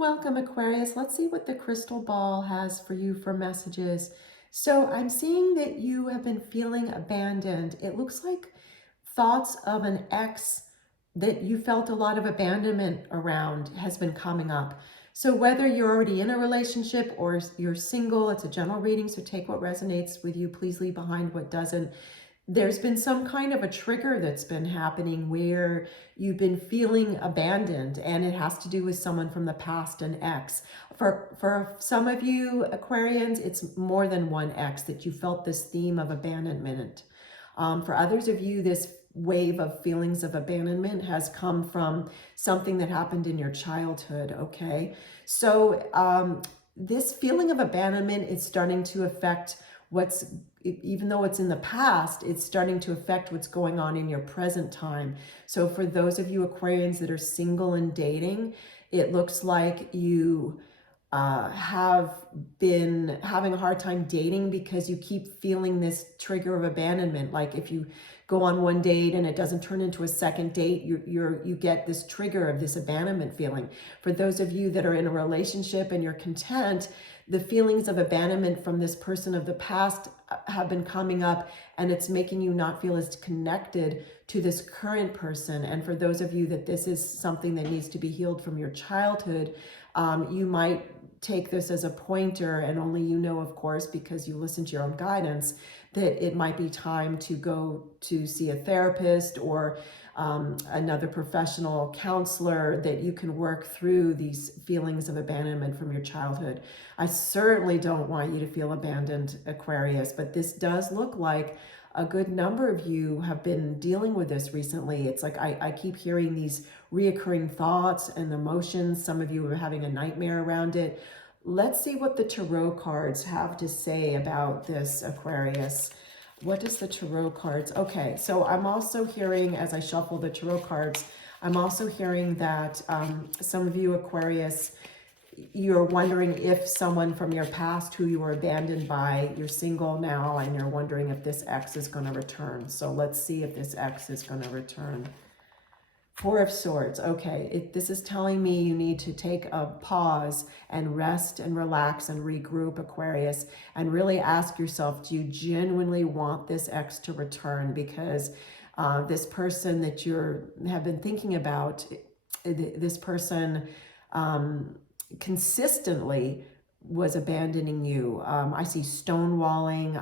Welcome, Aquarius. Let's see what the crystal ball has for you for messages. So I'm seeing that you have been feeling abandoned. It looks like thoughts of an ex that you felt a lot of abandonment around has been coming up. So whether you're already in a relationship or you're single, it's a general reading, so take what resonates with you. Please leave behind what doesn't. There's been some kind of a trigger that's been happening where you've been feeling abandoned, and it has to do with someone from the past, an ex. For some of you Aquarians, it's more than one ex that you felt this theme of abandonment. For others of you, this wave of feelings of abandonment has come from something that happened in your childhood, okay? So this feeling of abandonment is starting to affect what's, even though it's in the past, it's starting to affect what's going on in your present time. So for those of you Aquarians that are single and dating, it looks like you have been having a hard time dating because you keep feeling this trigger of abandonment. Like if you go on one date and it doesn't turn into a second date, you get this trigger of this abandonment feeling. For those of you that are in a relationship and you're content, the feelings of abandonment from this person of the past have been coming up, and it's making you not feel as connected to this current person. And for those of you that this is something that needs to be healed from your childhood, you might take this as a pointer, and only you know, of course, because you listen to your own guidance, that it might be time to go to see a therapist or another professional counselor, that you can work through these feelings of abandonment from your childhood. I certainly don't want you to feel abandoned, Aquarius, but this does look like a good number of you have been dealing with this recently. It's like I keep hearing these reoccurring thoughts and emotions. Some of you are having a nightmare around it. Let's see what the tarot cards have to say about this, Aquarius. What does the tarot cards? Okay, so I'm also hearing, as I shuffle the tarot cards, I'm also hearing that some of you Aquarius, you're wondering if someone from your past who you were abandoned by, you're single now and you're wondering if this ex is going to return. So let's see if this ex is going to return. Four of Swords. Okay, this is telling me you need to take a pause and rest and relax and regroup, Aquarius, and really ask yourself, do you genuinely want this ex to return? Because this person that you have been thinking about, this person consistently was abandoning you. I see stonewalling.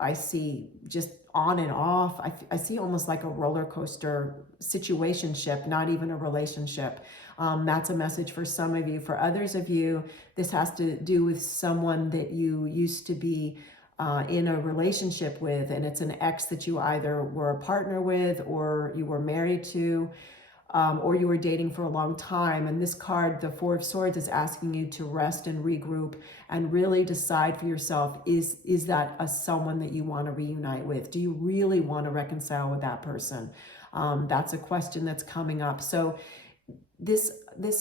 I see just on and off. I see almost like a roller coaster situationship, not even a relationship. That's a message for some of you. For others of you, this has to do with someone that you used to be in a relationship with, and it's an ex that you either were a partner with or you were married to. Or you were dating for a long time. And this card, the Four of Swords, is asking you to rest and regroup and really decide for yourself, is that someone that you want to reunite with? Do you really want to reconcile with that person? That's a question that's coming up. So this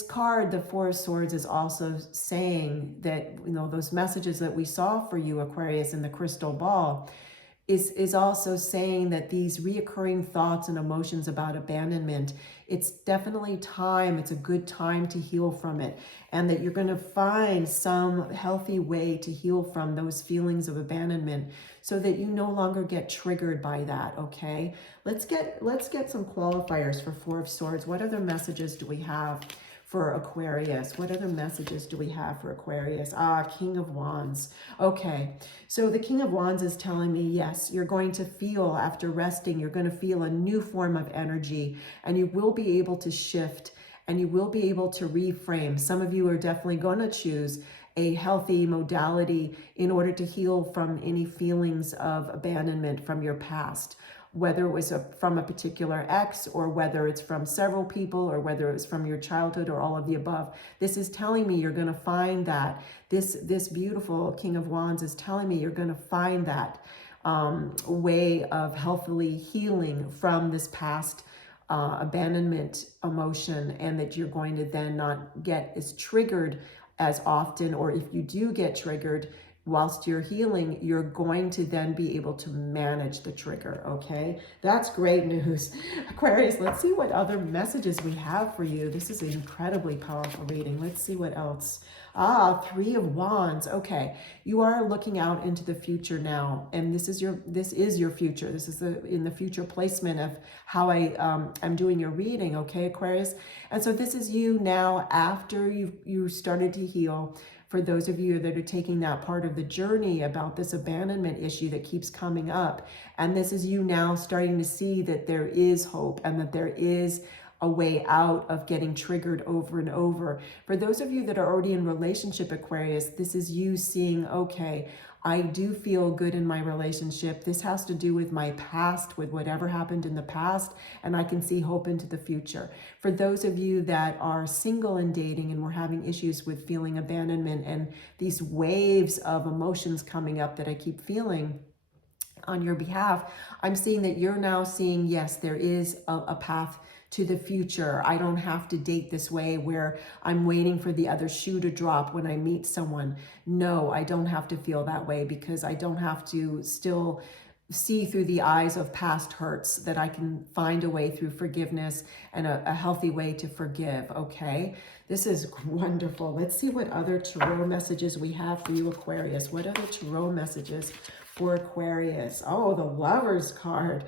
card, the Four of Swords, is also saying that, you know, those messages that we saw for you, Aquarius, in the crystal ball, is also saying that these reoccurring thoughts and emotions about abandonment, it's definitely time, it's a good time to heal from it, and that you're going to find some healthy way to heal from those feelings of abandonment so that you no longer get triggered by that, okay? Let's get some qualifiers for Four of Swords. What other messages do we have for Aquarius? What other messages do we have for Aquarius? King of Wands. Okay, so the King of Wands is telling me, yes, you're going to feel, after resting, you're going to feel a new form of energy, and you will be able to shift, and you will be able to reframe. Some of you are definitely going to choose a healthy modality in order to heal from any feelings of abandonment from your past, whether it was from a particular ex, or whether it's from several people, or whether it was from your childhood, or all of the above. This is telling me you're going to find that. This beautiful King of Wands is telling me you're going to find that way of healthily healing from this past abandonment emotion, and that you're going to then not get as triggered as often, or if you do get triggered, whilst you're healing, you're going to then be able to manage the trigger, okay? That's great news. Aquarius, let's see what other messages we have for you. This is an incredibly powerful reading. Let's see what else. Ah, Three of Wands. Okay, you are looking out into the future now, and this is your future. This is in the future placement of how I'm doing your reading, okay, Aquarius? And so this is you now after you started to heal. For those of you that are taking that part of the journey about this abandonment issue that keeps coming up. And this is you now starting to see that there is hope and that there is a way out of getting triggered over and over. For those of you that are already in relationship, Aquarius, this is you seeing, okay, I do feel good in my relationship. This has to do with my past, with whatever happened in the past, and I can see hope into the future. For those of you that are single and dating and we're having issues with feeling abandonment and these waves of emotions coming up that I keep feeling on your behalf, I'm seeing that you're now seeing, yes, there is a path to the future. I don't have to date this way where I'm waiting for the other shoe to drop when I meet someone. No, I don't have to feel that way because I don't have to still see through the eyes of past hurts, that I can find a way through forgiveness and a healthy way to forgive, okay? This is wonderful. Let's see what other tarot messages we have for you, Aquarius. What other tarot messages for Aquarius? Oh, the Lovers card.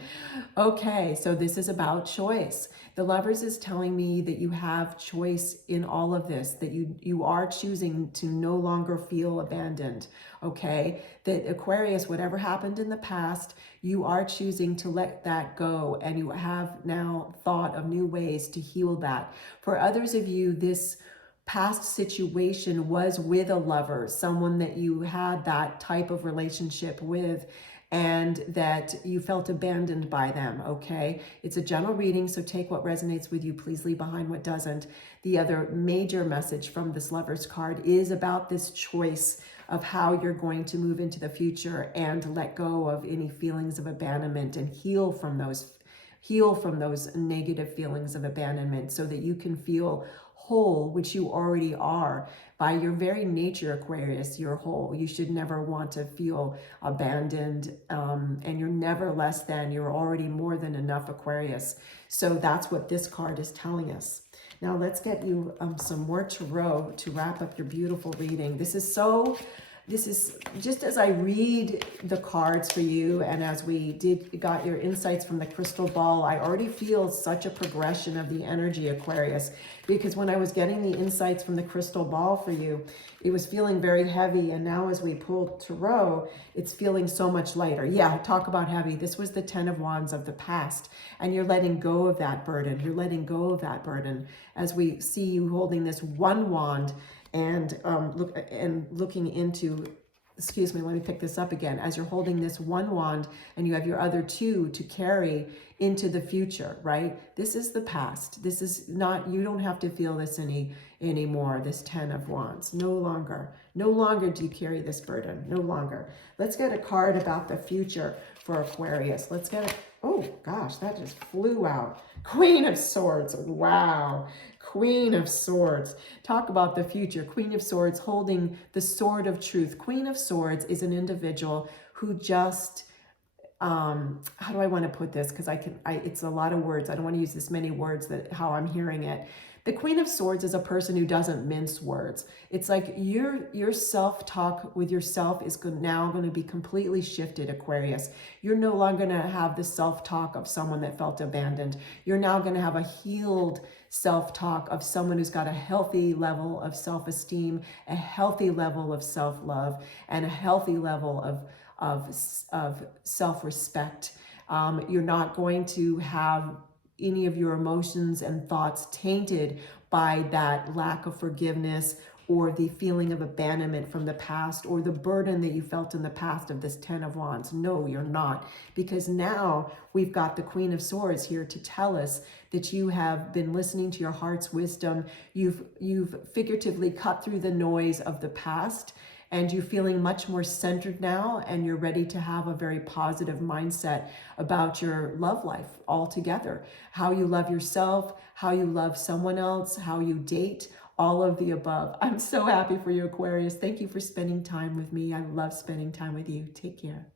Okay, so this is about choice. The Lovers is telling me that you have choice in all of this, that you are choosing to no longer feel abandoned, okay? That Aquarius, whatever happened in the past, you are choosing to let that go, and you have now thought of new ways to heal that. For others of you, this past situation was with a lover, someone that you had that type of relationship with, and that you felt abandoned by them, okay? It's a general reading, so take what resonates with you. Please leave behind what doesn't. The other major message from this Lovers card is about this choice of how you're going to move into the future and let go of any feelings of abandonment and heal from those negative feelings of abandonment so that you can feel whole, which you already are. By your very nature, Aquarius, you're whole. You should never want to feel abandoned, and you're never less than. You're already more than enough, Aquarius. So that's what this card is telling us. Now let's get you some more tarot to wrap up your beautiful reading. This is just as I read the cards for you, and as we got your insights from the crystal ball, I already feel such a progression of the energy, Aquarius, because when I was getting the insights from the crystal ball for you, it was feeling very heavy, and now as we pulled tarot, it's feeling so much lighter. Yeah, talk about heavy. This was the 10 of Wands of the past, and you're letting go of that burden. You're letting go of that burden as we see you holding this one wand and looking into, excuse me, let me pick this up again. As you're holding this one wand and you have your other two to carry into the future, right? This is the past. This is not, you don't have to feel this anymore, this 10 of Wands. No longer do you carry this burden, no longer. Let's get a card about the future for Aquarius. Let's get oh gosh, that just flew out. Queen of Swords, wow. Queen of Swords. Talk about the future. Queen of Swords holding the sword of truth. Queen of Swords is an individual who just, how do I want to put this? Because it's a lot of words. I don't want to use this many words how I'm hearing it. The Queen of Swords is a person who doesn't mince words. It's like your self-talk with yourself is now going to be completely shifted, Aquarius. You're no longer going to have the self-talk of someone that felt abandoned. You're now going to have a healed self-talk of someone who's got a healthy level of self-esteem, a healthy level of self-love, and a healthy level of self-respect. You're not going to have any of your emotions and thoughts tainted by that lack of forgiveness or the feeling of abandonment from the past or the burden that you felt in the past of this 10 of Wands. No, you're not, because now we've got the Queen of Swords here to tell us that you have been listening to your heart's wisdom. You've figuratively cut through the noise of the past, and you're feeling much more centered now, and you're ready to have a very positive mindset about your love life altogether. How you love yourself, how you love someone else, how you date, all of the above. I'm so happy for you, Aquarius. Thank you for spending time with me. I love spending time with you. Take care.